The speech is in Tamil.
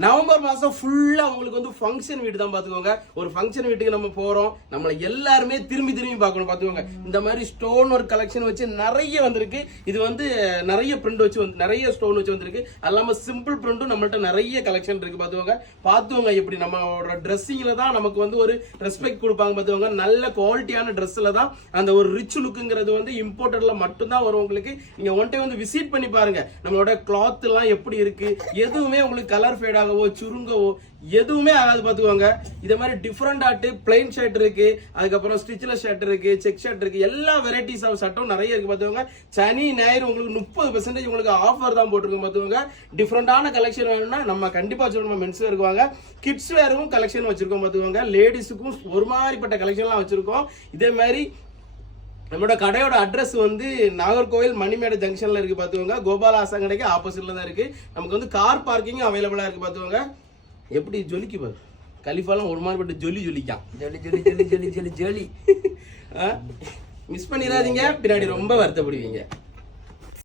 நவம்பர் மாசம் ஃபுல்லா உங்களுக்கு வந்து ஃபங்க்ஷன் வீடு தான் பாத்துக்கோங்க. ஒரு ஃபங்க்ஷன் வீட்டுக்கு நம்ம போறோம், நம்மள எல்லாருமே திரும்பி திரும்பி பார்க்கணும் பாத்துக்கோங்க. இந்த மாதிரி ஸ்டோன் ஒர்க் கலெக்ஷன் வச்சு நிறைய வந்திருக்கு. இது வந்து நிறைய பிரிண்ட் வச்சு நிறைய ஸ்டோன் வச்சு வந்திருக்கு. அது இல்லாம சிம்பிள் பிரிண்டும் நம்மள்ட்ட நிறைய கலெக்ஷன் இருக்கு பாத்துக்கோங்க. எப்படி நம்மளோட ட்ரெஸ்ஸிங்ல தான் நமக்கு வந்து ஒரு ரெஸ்பெக்ட் கொடுப்பாங்க பாத்துக்கோங்க. நல்ல குவாலிட்டியான ட்ரெஸ்ல தான் அந்த ஒரு ரிச் லுக்குங்கிறது வந்து இம்போர்ட்டட்ல மட்டும் தான் வரும் உங்களுக்கு. நீங்க ஒன் டைம் வந்து விசிட் பண்ணி பாருங்க. நம்மளோட கிளாத் எல்லாம் எப்படி இருக்கு, எதுவுமே உங்களுக்கு கலர் ஃபேட் ஆகவோ சுருங்கவோ எதுவுமே ஆகாது பாத்துக்கோங்க. இதே மாதிரி டிஃபரெண்ட் ஆட்டு பிளைன் ஷர்ட் இருக்கு, அதுக்கப்புறம் ஸ்டிச்லெஸ் ஷர்ட் இருக்கு, செக் ஷர்ட் இருக்கு, எல்லா வெரைட்டிஸ் ஆஃப் ஷர்ட்டும் நிறைய இருக்கு பாத்துக்கோங்க. சனி ஞாயிறு உங்களுக்கு 30% உங்களுக்கு ஆஃபர் தான் போட்டிருக்கோம் பாத்துக்கோங்க. டிஃபரெண்டான கலெக்ஷன் வேணும்னா நம்ம கண்டிப்பா சொல்லணும். மென்ஸ் வேருக்கு வாங்க, கிட்ஸ் வேரும் கலெக்ஷன் வச்சிருக்கோம் பாத்துக்கோங்க. லேடிஸுக்கும் ஒரு மாதிரிப்பட்ட கலெக்ஷன்லாம் வச்சிருக்கோம். இதே மாதிரி நம்மளோட கடையோட அட்ரஸ் வந்து நாகர்கோவில் மணிமேடு ஜங்ஷன்ல இருக்கு பாத்துக்கோங்க. கோபால ஆசான் கடைக்கு ஆப்போசிட்ல தான் இருக்கு. நமக்கு வந்து கார் பார்க்கிங் அவைலபிளா இருக்கு பாத்துக்கோங்க. எப்படி ஜொலிக்கு பாரு, கலிஃபாலாம் ஒரு மாதிரி பட்டு ஜொலிக்கான். ஜொலி மிஸ் பண்ணிடாதீங்க, பின்னாடி ரொம்ப வருத்தப்படுவீங்க.